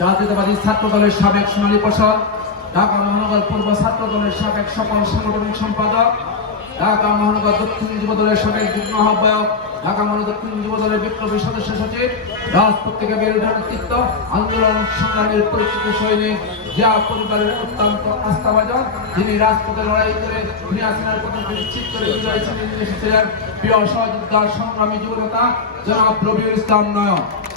জাতীয়তাবাদী ছাত্র দলের সাবেক সোনালী প্রসাদ, ঢাকা মহানগর পূর্ব ছাত্র দলের সাবেক সকল সাংগঠনিক সম্পাদক, ঢাকা মহানগর দক্ষিণ যুব দলের সাবেক যুগ্ম আহ্বায়ক, ঢাকা মহানগর দক্ষিণ যুব দলের বিপ্লবী সদস্য সচিব রাজপথ থেকে বের ওঠা নেতৃত্ব, আন্দোলন সংগ্রামের পরিচিত সৈনিক, যা পরিবারের অত্যন্ত আস্থাভাজন, যিনি রাজপথে লড়াই করে দুনিয়া সিনার প্রথম নিশ্চিত করে বিজয় ছিলেন এসেছিলেন। প্রিয় সহযোদ্ধা, সংগ্রামী যুবনেতা, জনাব রবিউল ইসলাম নয়ন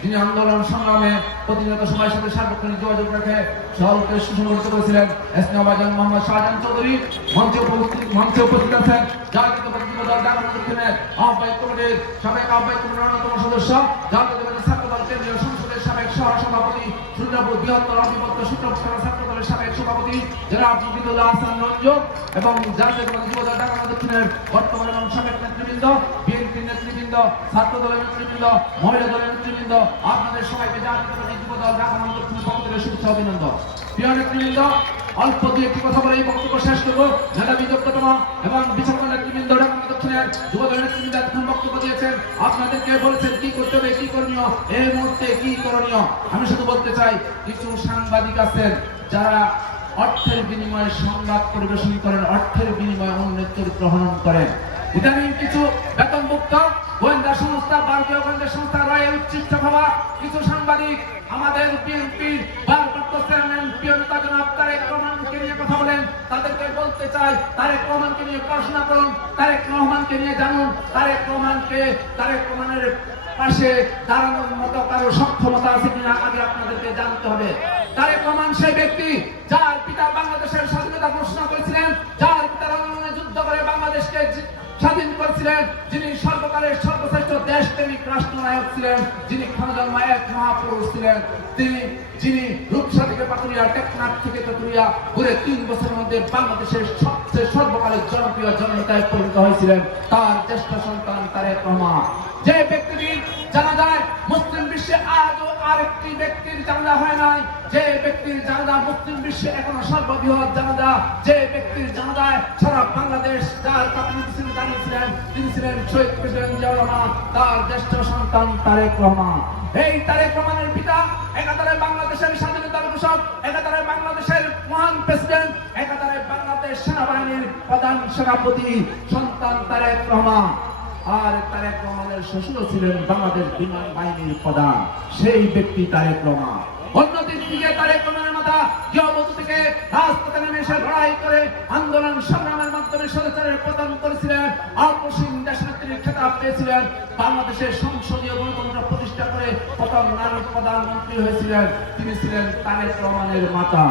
যিনি আন্দোলন সংগ্রামে প্রতিনিয়ত সময়ের সাথে সার্বক্ষণিক যোগাযোগ রেখে সকলকে সুসংগঠিত করেছিলেন এসনাবাজান মোহাম্মদ শাহজাহান চৌধুরী। মঞ্চে উপস্থিত মঞ্চে উপস্থিত আছেন জাতীয় যুব দল ঢাকা দক্ষিণের আহ্বায়ক কমিটির সাবেক আহ্বায়ক কমিটির অন্যতম সদস্য। জাতীয় ছাত্র কেন্দ্রীয় সংসদের সাবেক সহ সুন্দরপুর বৃহত্তর অবিভক্ত সূচক ছাত্র দলের সাবেক সভাপতি জনাব মুজিদুল্লাহ হাসান রঞ্জন এবং জাতীয় যুব দল ঢাকা দক্ষিণের বর্তমান এবং সাবেক নেতৃবৃন্দ, বিএনপি নেতৃবৃন্দ, ছাত্র দলের নেতৃবৃন্দ, মহিলা দলের নেতৃবৃন্দ, আপনাদের সবাইকে জাতীয় যুব দল ঢাকা দক্ষিণের পক্ষ থেকে শুভেচ্ছা অভিনন্দন। প্রিয় নেতৃবৃন্দ অল্প দুই একটি কথা বলে এই বক্তব্য শেষ করব। মেধাবী যোগ্যতম এবং নেতৃবৃন্দ আপনাদেরকে বলেছেন, কি করতে হবে, কি করণীয়? এই মুহূর্তে কি করণীয়? আমি শুধু বলতে চাই, কিছু সাংবাদিক আছেন যারা অর্থের বিনিময়ে সংবাদ পরিবেশন করেন, অর্থের বিনিময়ে অন্যের চরিত্র করেন। ইদানিং কিছু বেতনভুক্ত গোয়েন্দা সংস্থা, ভারতীয় গোয়েন্দা সংস্থা রয়ে কিছু সাংবাদিক আমাদের বিএনপির ভারপ্রাপ্ত চেয়ারম্যান তারেক রহমানকে নিয়ে কথা বলেন, তাদেরকে বলতে চাই, তারেক রহমানকে নিয়ে পড়াশোনা করুন, তারেক রহমানকে নিয়ে জানুন, তারেক রহমানকে, তারেক রহমানের পাশে দাঁড়ানোর মতো কারও সক্ষমতা আছে কিনা আগে আপনাদেরকে জানতে হবে। তারেক রহমান সেই ব্যক্তি যার পিতা বাংলাদেশের স্বাধীনতা ঘোষণা করেছিলেন, যার পিতার আন্দোলনে যুদ্ধ করে বাংলাদেশকে স্বাধীন করেছিলেন, যিনি সর্বকালের সর্বশ্রেষ্ঠ দেশপ্রেমিক রাষ্ট্রনায়ক ছিলেন, যিনি ক্ষমজন্ম এক মহাপুরুষ ছিলেন, তিনি যিনি রূপসা থেকে পাতুরিয়া টেকনাফ থেকে তেতুরিয়া পুরে তিন বছরের মধ্যে বাংলাদেশের সবচেয়ে সর্বকালের জনপ্রিয় জনতায় পরিণত হয়েছিলেন তার জ্যেষ্ঠ সন্তান তারেক রহমান। যে ব্যক্তিটি জানা যায়, মুসলিম বিশ্বে আজও আরেকটি ব্যক্তির জানা হয় নাই। যে ব্যক্তির জানা মুসলিম বিশ্বে এখনও সর্ববৃহৎ জানাজা, যে ব্যক্তির জানাজায় সারা বাংলাদেশ যার জানিয়েছিলেন তিনি ছিলেন শহীদ প্রেসিডেন্ট তার জ্যেষ্ঠ সন্তান তারেক রহমান। এই তারেক রহমানের পিতা, একাধারে বাংলাদেশের স্বাধীনতার ঘোষক, একাধারে বাংলাদেশের মহান প্রেসিডেন্ট, একাধারে বাংলাদেশ সেনাবাহিনীর প্রধান সেনাপতি, সন্তান তারেক রহমান। আর তারেক রহমানের শ্বশুর ছিলেন বাংলাদেশ বিমান বাহিনীর প্রধান। সেই ব্যক্তি তারেক রহমান। অন্যদিক থেকে তারেক রহমানের মাথা থেকে আন্দোলন পতন করেছিলেন। খেতাব পেয়েছিলেন। বাংলাদেশের সংসদীয় প্রথম নারী প্রধানমন্ত্রী হয়েছিলেন, তিনি ছিলেন তারেক রহমানের মাতা।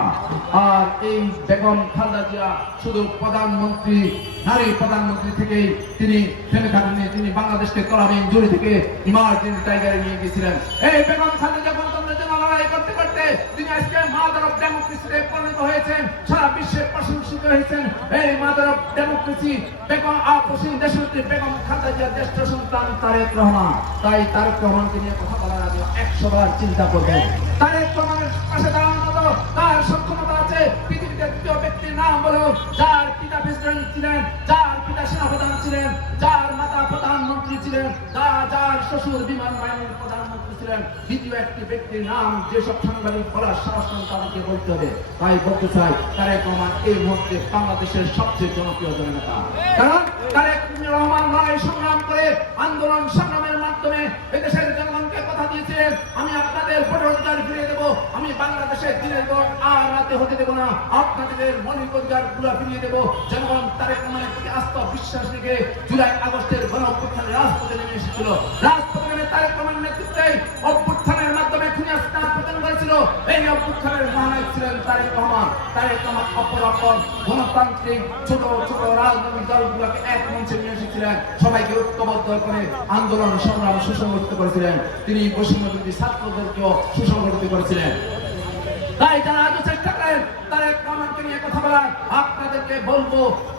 আর এই বেগম খালেদা জিয়া শুধু প্রধানমন্ত্রী, নারী প্রধানমন্ত্রী থেকেই তিনি থেমে থাকেননি তিনি বাংলাদেশকে তলাবিহীন জুড়ি থেকে ইমার্জেন্সি টাইগারে নিয়ে গিয়েছিলেন। এই বেগম খালেদা জিয়া গণতন্ত্রের জন্য লড়াই করতে করতে তিনি আজকে মাদার অফ ডেমোক্রেসিতে পরিণত হয়েছেন, সারা বিশ্বে প্রশংসিত হয়েছেন। এই মাদার অফ ডেমোক্রেসি বেগম আপসীন দেশনেত্রী বেগম খালেদা জিয়ার জ্যেষ্ঠ সন্তান তারেক রহমান। তাই তারেক রহমানকে নিয়ে কথা আগে একশো বার চিন্তা করবেন তারেক রহমানের পাশে দাঁড়ানোর মতো তার সক্ষমতা আছে। পৃথিবীতে দ্বিতীয় ব্যক্তির নাম বলো যার পিতা প্রেসিডেন্ট ছিলেন, যার পিতা সেনাপ্রধান ছিলেন, যার মাতা প্রধানমন্ত্রী ছিলেন যার যার শ্বশুর বিমান বাহিনীর প্রধানমন্ত্রী ছিলেন। দ্বিতীয় একটি ব্যক্তির নাম যেসব সাংবাদিক বলার সাহস তাদেরকে বলতে হবে। তাই বলতে চাই তারেক রহমান এই মুহূর্তে বাংলাদেশের সবচেয়ে জনপ্রিয় জননেতা। কারণ তারেক রহমান লড়াই সংগ্রাম করে আন্দোলন সংগ্রামের মাধ্যমে এদেশের জনগণকে দিয়েছিলেন আমি আপনাদের ভোটাধিকার ফিরিয়ে দেবো, আমি বাংলাদেশের দিনের পর আর রাতে হতে দেবো না। আপনাদের মৌলিক অধিকারগুলা ফিরিয়ে দেবো। জনগণ তারেক রহমানের প্রতি আস্থা বিশ্বাস রেখে জুলাই আগস্টের গণ অভ্যুত্থানে রাজপথে নেমে এসেছিল। রাজপথে নেমে তারেক রহমানের নেতৃত্বে অভ্যুত্থানের প্রদান করেছিল এই অভ্যুত্থানের ছিলেন তারেক রহমান। তারেক রহমান অপর অপর গণতান্ত্রিক ছোট ছোট রাজনৈতিক দলগুলোকে এক মঞ্চে নিয়ে এসেছিলেন। সবাইকে ঐক্যবদ্ধ করে আন্দোলন, সংগ্রাম, সুসংগঠিত করেছিলেন। তিনি পশ্চিমবঙ্গের ছাত্রদেরকেও সুসংগঠিত করেছিলেন। তাই যারা করেন তারেক রহমানকে নিয়ে কথা বলার, আপনাদেরকে বলব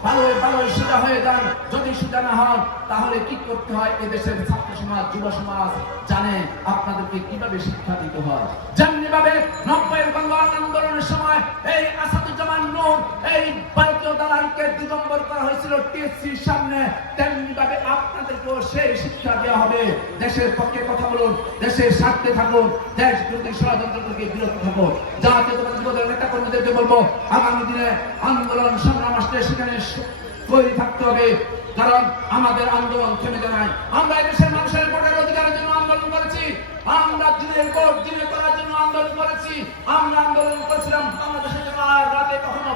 ভালো ভালো সোজা হয়ে যান। যদি সোজা না হন, তাহলে কি করতে হয়? এদেশের ছাত্র সমাজ, যুব সমাজ জানে আপনাদেরকে কীভাবে শিক্ষা দিতে হয়। যেমনি ভাবে নব্বইয়ের বাংলা আন্দোলনের সময় এই আসাদুজ্জামান নূর, এই ভারতীয় দালালকে দিগম্বর করা হয়েছিল টিএসসির সামনে, তেমনি ভাবে আপনাদেরকেও সেই শিক্ষা দেওয়া হবে। দেশের পক্ষে কথা বলুন, দেশের স্বার্থে থাকুন, দেশ বিরোধী ষড়যন্ত্র থেকে বিরত থাকুন। যাতে তোমাদের নেতা কর্মীদেরকে বলব, আগামী দিনে আন্দোলন সংগ্রাম আসলে সেখানে তৈরি থাকতে হবে। কারণ আমাদের আন্দোলন থেমে যায় আমরা এদেশের মানুষের ভোটের অধিকারের জন্য আন্দোলন করেছি। আমরা দিনের পর দিনে করার জন্য আন্দোলন করেছি। আমরা আন্দোলন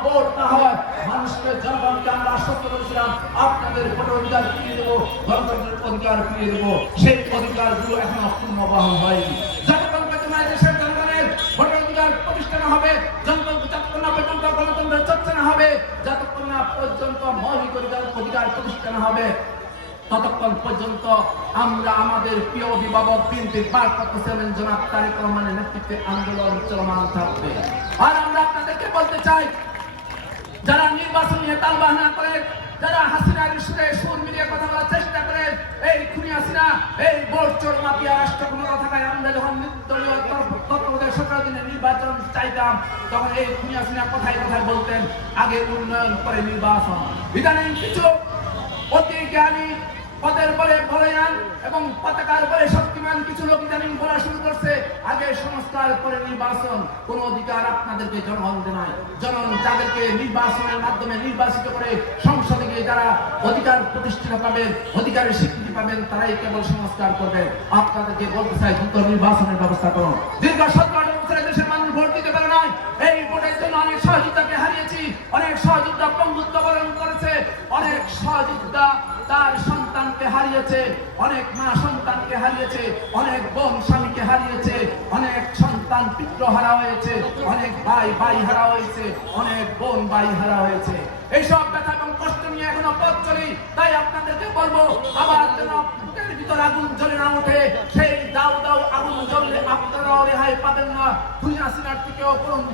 ভোট না হয় মানুষকে, জনগণকে আমরা আশ্বস্ত করেছিলাম, আপনাদের ভোটের অধিকার ফিরিয়ে দেবো, গণতন্ত্রের অধিকার ফিরিয়ে দেবো। সেই অধিকারগুলো এখনও পূর্ণবহ হয়নি। যতক্ষণ পর্যন্ত দেশের জনগণের ভোটের অধিকার প্রতিষ্ঠা না হবে যতক্ষণ যতক্ষণ পর্যন্ত গণতন্ত্রের চর্চা না অধিকার অধিকার প্রতিষ্ঠা হবে, ততক্ষণ পর্যন্ত আমরা আমাদের প্রিয় অভিভাবক বিএনপির ভারপ্রাপ্ত চেয়ারম্যান জনাব আন্দোলন চলমান থাকবে। আর আমরা আপনাদেরকে বলতে চাই নির্বাচন নিয়ে তালবাহানা করে, যারা হাসিনার সুরে সুর মিলিয়ে কথা বলার চেষ্টা করে, এই খুনি হাসিনা, এই ভোট চোর মাফিয়া রাষ্ট্র ক্ষমতা থাকায় আমরা যখন দলীয় তত্ত্বাবধায়ক দিনে নির্বাচন চাইতাম, তখন এই খুনি হাসিনা কথায় কথায় বলতেন, আগে উন্নয়ন করে নির্বাচন। ইদানিং কিছু অতি জ্ঞানী পদের পরে বলয়ান এবং পতাকার বলে শক্তিমান কিছু লোক ইদানিং বলা শুরু করছে। আগে সংস্কার, পরে নির্বাচন। কোন অধিকার আপনাদেরকে জনগণ দেয় জনগণ যাদেরকে নির্বাচনের মাধ্যমে নির্বাচিত করে সংসদে গিয়ে যারা অধিকার প্রতিষ্ঠিত পাবেন, অধিকারের স্বীকৃতি পাবেন, তারাই কেবল সংস্কার করবে। আপনাদেরকে বলতে চাই, দ্রুত নির্বাচনের ব্যবস্থা করুন দীর্ঘ বছরে দেশের মানুষ ভোট দিতে পারে নাই। এই ভোটের জন্য অনেক সহযোগিতাকে হারিয়েছি। অনেক সহযোগিতা পঙ্গুত্ব বরণ করেছে। অনেক সহযোগিতা তার সন্তানকে হারিয়েছে, অনেক মা সন্তানকে হারিয়েছে, অনেক বোন স্বামীকে হারিয়েছে, অনেক সন্তান পিত্র হারা হয়েছে, অনেক ভাই ভাই হারা হয়েছে, অনেক বোন ভাই হারা হয়েছে। এইসব ব্যথা এবং কষ্ট নিয়ে এখনও পথ চলি, তাই আপনাদেরকে বলব, আবার যেন ভিতরে আগুন জ্বলে না ওঠে, সেই রেহাই পাবেন না। খুনি আসিনার থেকেও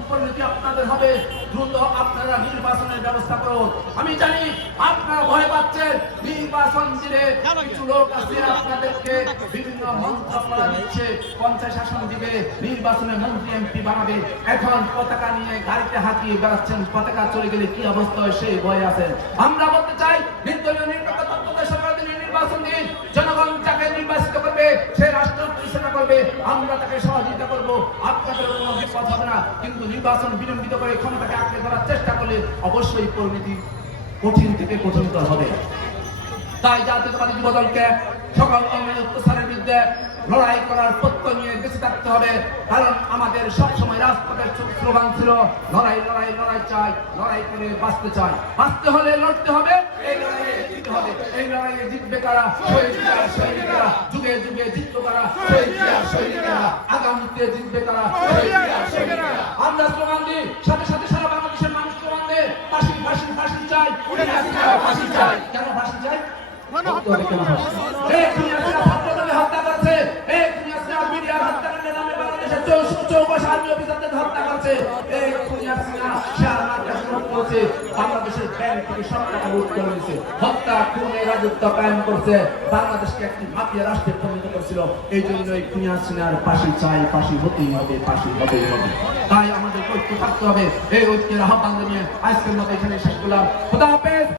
পরিণতি আপনাদের হবে। দ্রুত আপনারা নির্বাচনের ব্যবস্থা করুন। আমি জানি আপনারা ভয় পাচ্ছেন। নির্বাচন দিলে কিছু লোক আছে আপনাদেরকে বিভিন্ন মন্ত্রণালয় দিচ্ছে, পঞ্চায়েত শাসন দিবে, নির্বাচনে মন্ত্রী, এমপি বানাবে। এখন পতাকা নিয়ে গাড়িতে হাতিয়ে বেড়াচ্ছেন, পতাকা চলে গেলে কি অবস্থা হয় সেই ভয় আছে আমরা বলতে চাই, নির্দলীয় নিরপেক্ষ সরকার নির্বাচন দিন। জনগণ যাকে নির্বাচিত করবে, সে রাষ্ট্র পরিচালনা করবে। আমরা তাকে করব। আপনাদের কোনো বিপদ হবে না। কিন্তু নির্বাচন বিলম্বিত করে ক্ষমতাকে আঁকড়ে ধরার চেষ্টা করলে অবশ্যই পরিণতি কঠিন থেকে কঠিনতর হবে। তাই জাতীয়তাবাদী যুবদলকে সকল অন্যায় অত্যাচারের বিরুদ্ধে লড়াই করার পত্র নিয়ে বেঁচে থাকতে হবে। কারণ আমাদের সবসময় রাজপথের স্লোগান ছিল লড়াই লড়াই লড়াই চাই লড়াই করে বাঁচতে চাই। বাঁচতে হলে লড়তে হবে এই লড়াইয়ে জিততে হবে। এই লড়াইয়ে জিতবে কারা? শহীদরা শহীদরা যুগে যুগে জিতবে কারা? শহীদরা শহীদরা আগামীতে জিতবে কারা? শহীদরা শহীদরা আমরা স্লোগান দিই সাথে সাথে সারা বাংলাদেশের মানুষ স্লোগান দেয় ফাঁসি ফাঁসি ফাঁসি চাই। ফাঁসি চাই। কেন ফাঁসি চাই? বাংলাদেশকে একটি মাফিয়া রাষ্ট্রে পরিণত এই জন্য এই দুনিয়া সিনার ফাঁসি চাই, ফাঁসি হতেই হবে তাই আমাদের ঐক্য থাকতে হবে। এই ঐক্যের আহ্বান নিয়ে আজকের মতো এখানে শেষ করলাম।